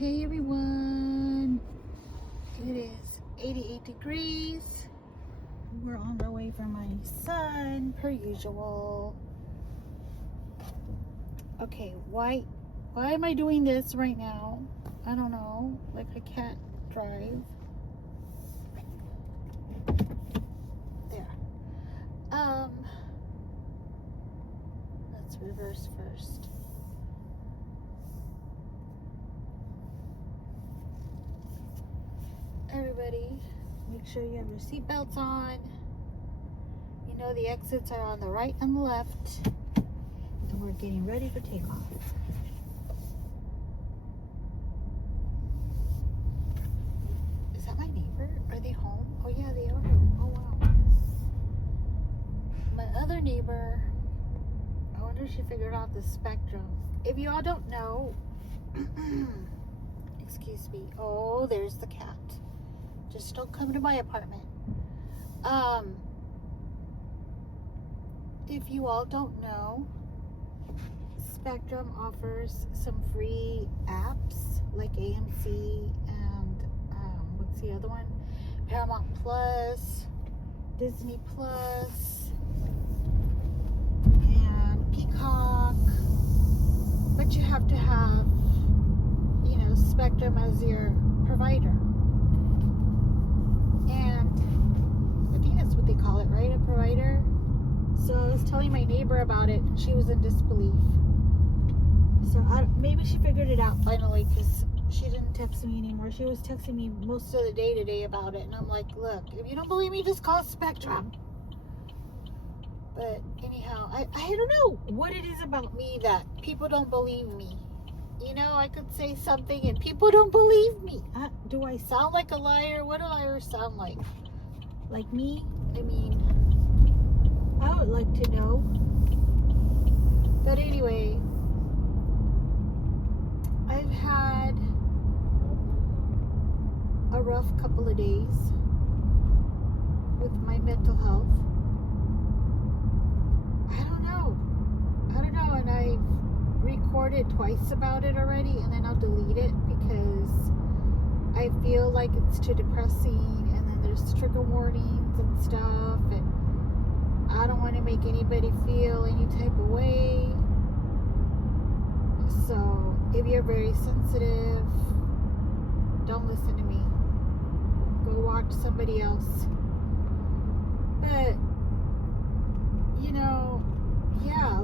Hey everyone, it is 88 degrees. We're on our way for my son, per usual. Okay, why am I doing this right now? I don't know, like I can't drive. There. Let's reverse first. Everybody, make sure you have your seatbelts on. You know the exits are on the right and the left. And we're getting ready for takeoff. Is that my neighbor? Are they home? Oh yeah, they are home. Oh wow. My other neighbor, I wonder if she figured out the spectrum. If you all don't know, excuse me. Oh, there's the cat. Just don't come to my apartment. If you all don't know, Spectrum offers some free apps like AMC and what's the other one? Paramount Plus, Disney Plus, and Peacock. But you have to have, Spectrum as your provider. And I think that's what they call it, right? A provider. So I was telling my neighbor about it, and she was in disbelief. So maybe she figured it out finally, because she didn't text me anymore. She was texting me most of the day today about it, and I'm like, look, if you don't believe me, just call Spectrum. But anyhow, I don't know what it is about me that people don't believe me. I could say something and people don't believe me. Do I sound like a liar? What do liars sound like? Like me? I mean, I would like to know. But anyway, I've had a rough couple of days with my mental health. I don't know, and I've recorded twice about it already, and then I'll delete it because I feel like it's too depressing, and then there's trigger warnings and stuff, and I don't want to make anybody feel any type of way. So if you're very sensitive, don't listen to me. Go watch somebody else. But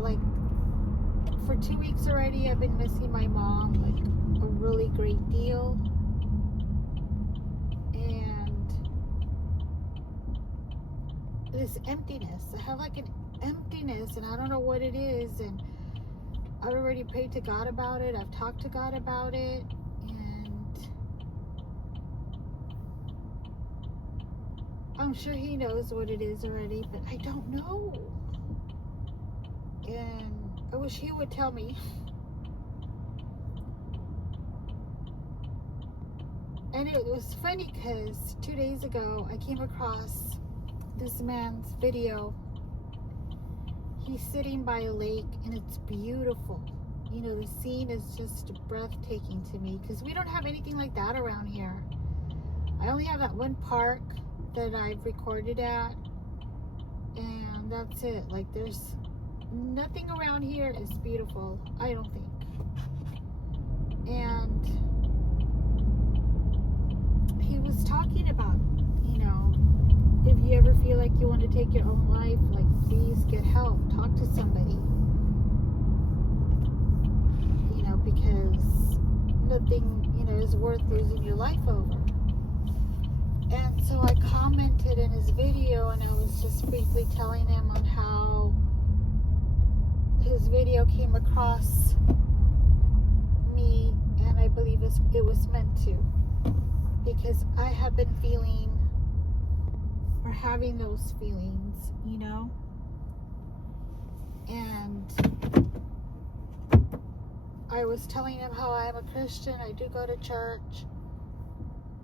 like for 2 weeks already, I've been missing my mom like a really great deal. And this emptiness, I have like an emptiness, and I don't know what it is. And I've already prayed to God about it. I've talked to God about it, and I'm sure He knows what it is already, but I don't know. And I wish He would tell me. And it was funny because 2 days ago I came across this man's video. He's sitting by a lake, and it's beautiful. The scene is just breathtaking to me because we don't have anything like that around here. I only have that one park that I've recorded at, and that's it. Like, there's nothing around here is beautiful, I don't think. And he was talking about, if you ever feel like you want to take your own life, like, please get help, talk to somebody, because nothing, is worth losing your life over. And so I commented in his video, and I was just briefly telling him on how his video came across me, and I believe it was meant to, because I have been feeling or having those feelings, and I was telling him how I am a Christian. I do go to church.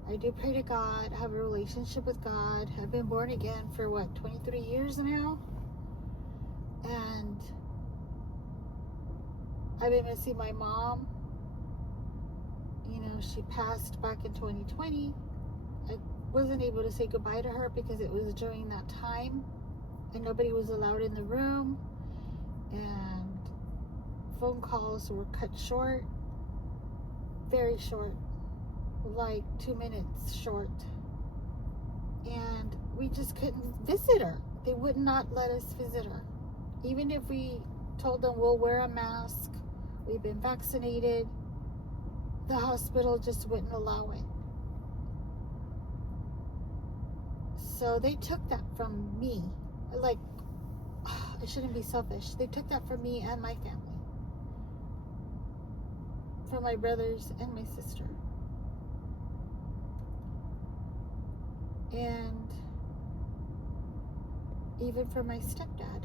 I do pray to God, have a relationship with God. I've been born again for 23 years now. And I've been missing my mom. You know, she passed back in 2020. I wasn't able to say goodbye to her because it was during that time and nobody was allowed in the room, and phone calls were cut short, very short, like 2 minutes short, and we just couldn't visit her. They would not let us visit her. Even if we told them we'll wear a mask, we've been vaccinated, the hospital just wouldn't allow it. So they took that from me. Like, I shouldn't be selfish. They took that from me and my family, from my brothers and my sister. And even from my stepdad.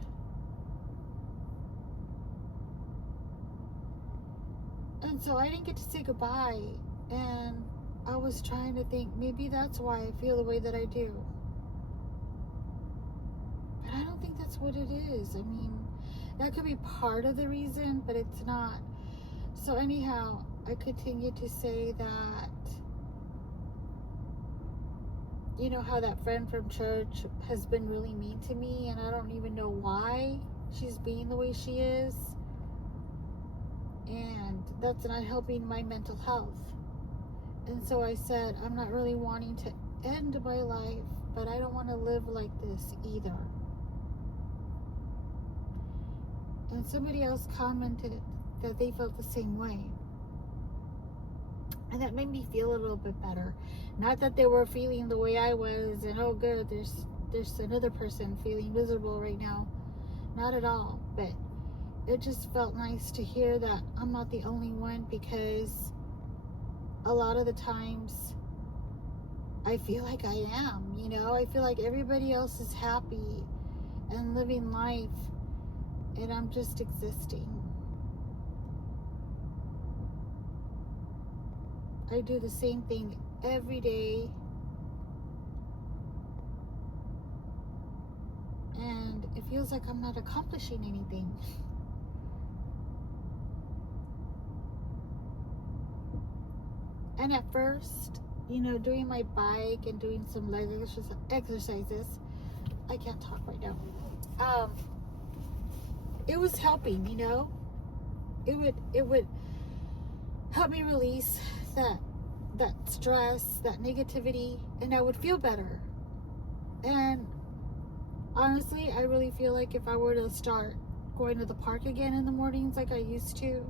And so I didn't get to say goodbye. And I was trying to think, maybe that's why I feel the way that I do. But I don't think that's what it is. I mean, that could be part of the reason, but it's not. So anyhow, I continue to say that, you know how that friend from church has been really mean to me, and I don't even know why she's being the way she is. And that's not helping my mental health. And so I said, I'm not really wanting to end my life, but I don't want to live like this either. And somebody else commented that they felt the same way. And that made me feel a little bit better. Not that they were feeling the way I was, and oh good, there's another person feeling miserable right now. Not at all. But it just felt nice to hear that I'm not the only one, because a lot of the times I feel like I am, you know? I feel like everybody else is happy and living life, and I'm just existing. I do the same thing every day, and it feels like I'm not accomplishing anything. And at first, you know, doing my bike and doing some leg exercises, I can't talk right now. It was helping, you know. It would help me release that stress, that negativity, and I would feel better. And honestly, I really feel like if I were to start going to the park again in the mornings like I used to,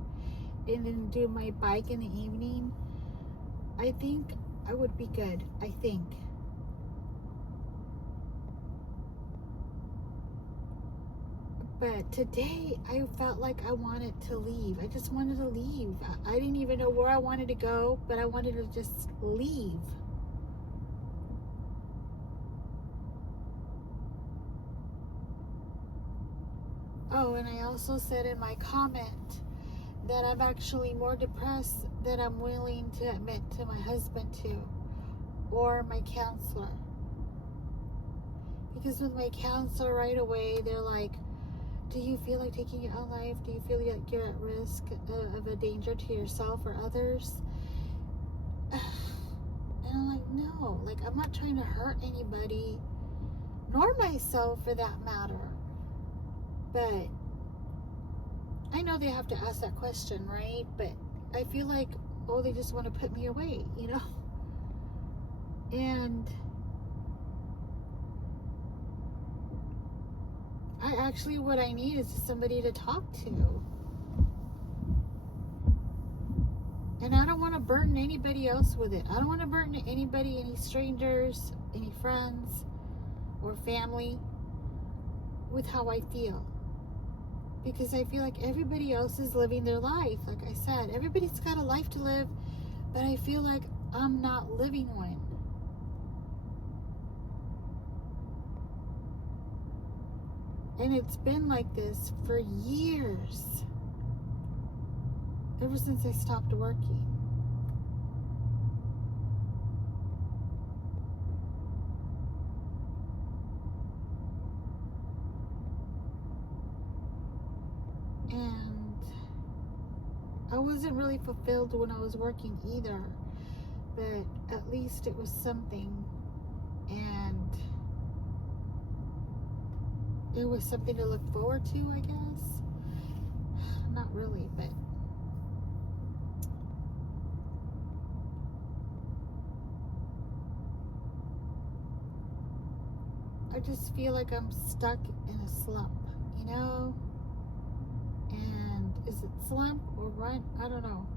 and then do my bike in the evening, I think I would be good. I think. But today I felt like I wanted to leave. I just wanted to leave. I didn't even know where I wanted to go, but I wanted to just leave. Oh, and I also said in my comment that I'm actually more depressed than I'm willing to admit to my husband or my counselor. Because with my counselor right away, they're like, do you feel like taking your own life? Do you feel like you're at risk of a danger to yourself or others? And I'm like, no, like I'm not trying to hurt anybody, nor myself for that matter. But I know they have to ask that question, right? But I feel like, oh, they just want to put me away, you know? And what I need is somebody to talk to. And I don't want to burden anybody else with it. I don't want to burden anybody, any strangers, any friends, or family with how I feel. Because I feel like everybody else is living their life. Like I said, everybody's got a life to live, but I feel like I'm not living one. And it's been like this for years. Ever since I stopped working. And I wasn't really fulfilled when I was working either, but at least it was something, and it was something to look forward to, I guess. Not really, but I just feel like I'm stuck in a slump, you know? And is it slump or run? I don't know.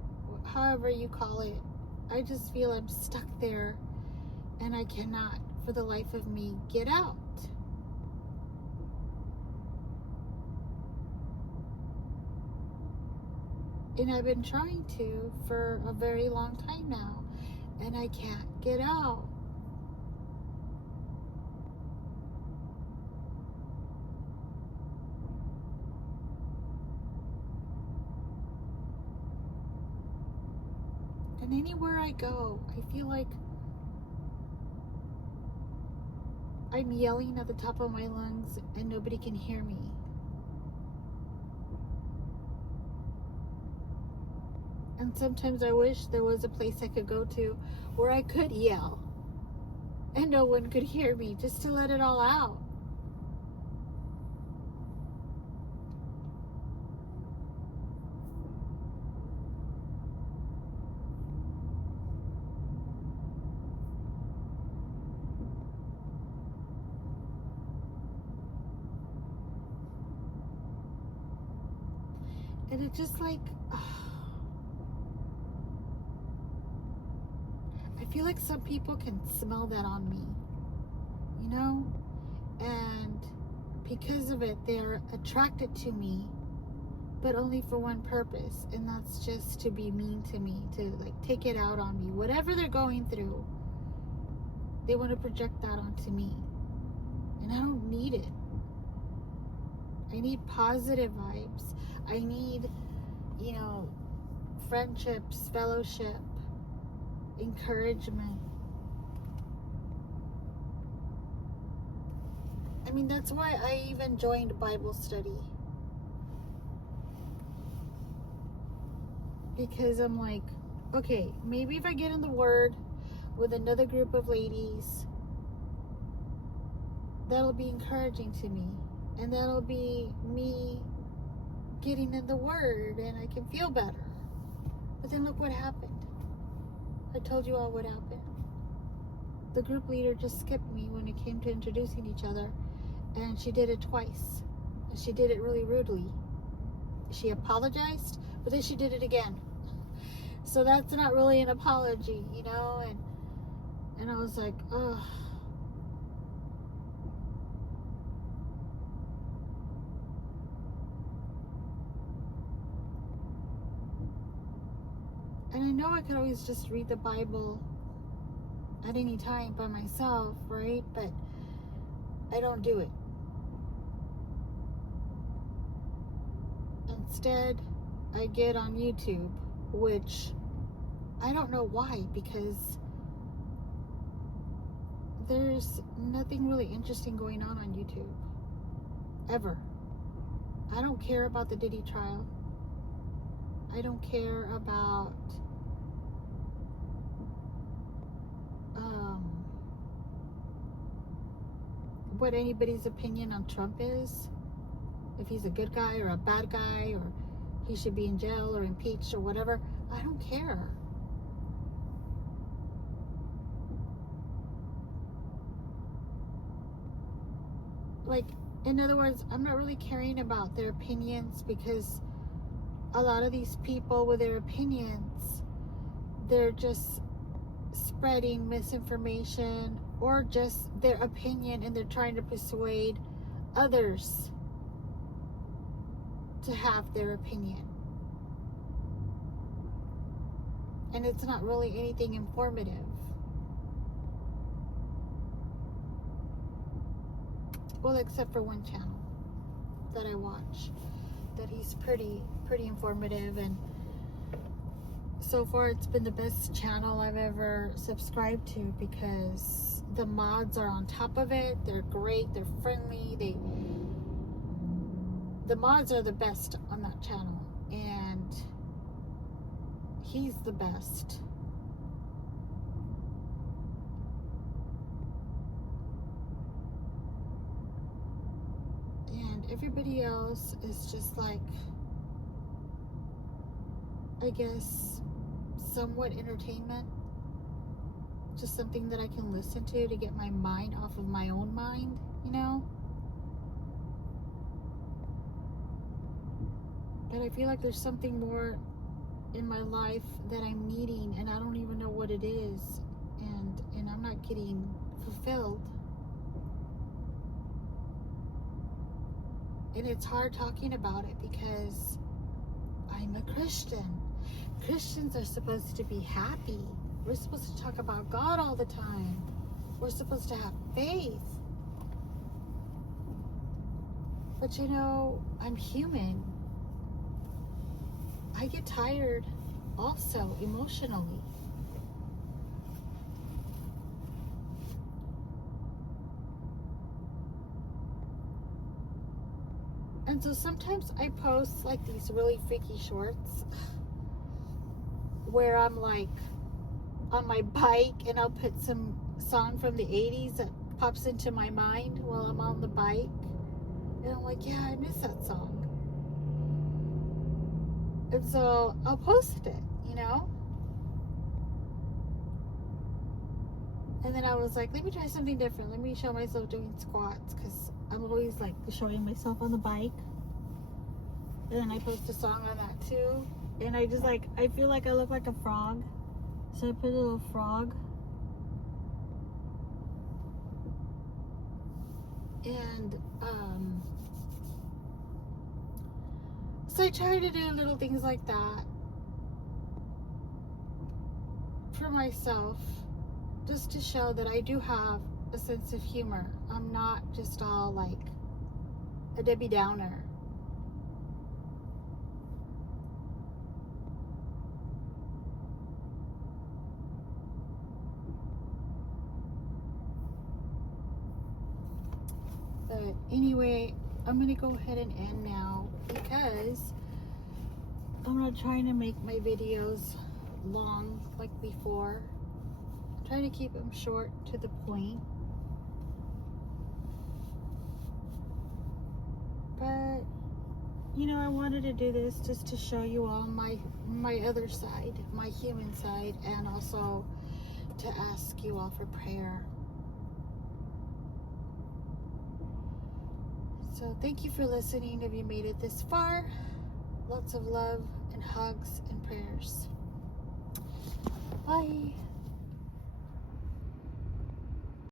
However you call it. I just feel I'm stuck there and I cannot, for the life of me, get out. And I've been trying to for a very long time now, and I can't get out. And anywhere I go, I feel like I'm yelling at the top of my lungs and nobody can hear me. And sometimes I wish there was a place I could go to where I could yell and no one could hear me, just to let it all out. And it just like, I feel like some people can smell that on me, you know? And because of it, they're attracted to me, but only for one purpose, and that's just to be mean to me, to like take it out on me. Whatever they're going through, they want to project that onto me. And I don't need it. I need positive vibes. I need, you know, friendships, fellowship, encouragement. I mean, that's why I even joined Bible study. Because I'm like, okay, maybe if I get in the Word with another group of ladies, that'll be encouraging to me. And that'll be me getting in the Word and I can feel better. But then look what happened. I told you all what happened. The group leader just skipped me when it came to introducing each other. And she did it twice. And she did it really rudely. She apologized, but then she did it again. So that's not really an apology, you know? And I was like, oh. And I know I could always just read the Bible at any time by myself, right? But I don't do it. Instead, I get on YouTube, which I don't know why, because there's nothing really interesting going on YouTube. Ever. I don't care about the Diddy trial. I don't care about what anybody's opinion on Trump is. If he's a good guy or a bad guy, or he should be in jail or impeached or whatever. I don't care. Like, in other words, I'm not really caring about their opinions, because a lot of these people with their opinions, they're just spreading misinformation or just their opinion, and they're trying to persuade others to have their opinion. And it's not really anything informative. Well, except for one channel that I watch, that he's pretty informative, and so far it's been the best channel I've ever subscribed to, because the mods are on top of it. They're great, they're friendly, the mods are the best on that channel, and He's the best. And everybody else is just like, I guess, somewhat entertainment. Just something that I can listen to get my mind off of my own mind, you know? But I feel like there's something more in my life that I'm needing, and I don't even know what it is, and I'm not getting fulfilled. And it's hard talking about it because I'm a Christian. Christians are supposed to be happy. We're supposed to talk about God all the time. We're supposed to have faith. But you know, I'm human. I get tired also emotionally. And so sometimes I post like these really freaky shorts where I'm like on my bike, and I'll put some song from the 80s that pops into my mind while I'm on the bike. And I'm like, yeah, I miss that song. And so I'll post it, you know? And then I was like, let me try something different. Let me show myself doing squats, because I'm always like showing myself on the bike. And then I post a song on that too. And I just like, I feel like I look like a frog. So I put a little frog. And so I try to do little things like that for myself, just to show that I do have a sense of humor. I'm not just all like a Debbie Downer. But anyway, I'm gonna go ahead and end now because I'm not trying to make my videos long like before. I'm trying to keep them short to the point. But you know, I wanted to do this just to show you all my other side, my human side, and also to ask you all for prayer. So thank you for listening if you made it this far. Lots of love and hugs and prayers. Bye.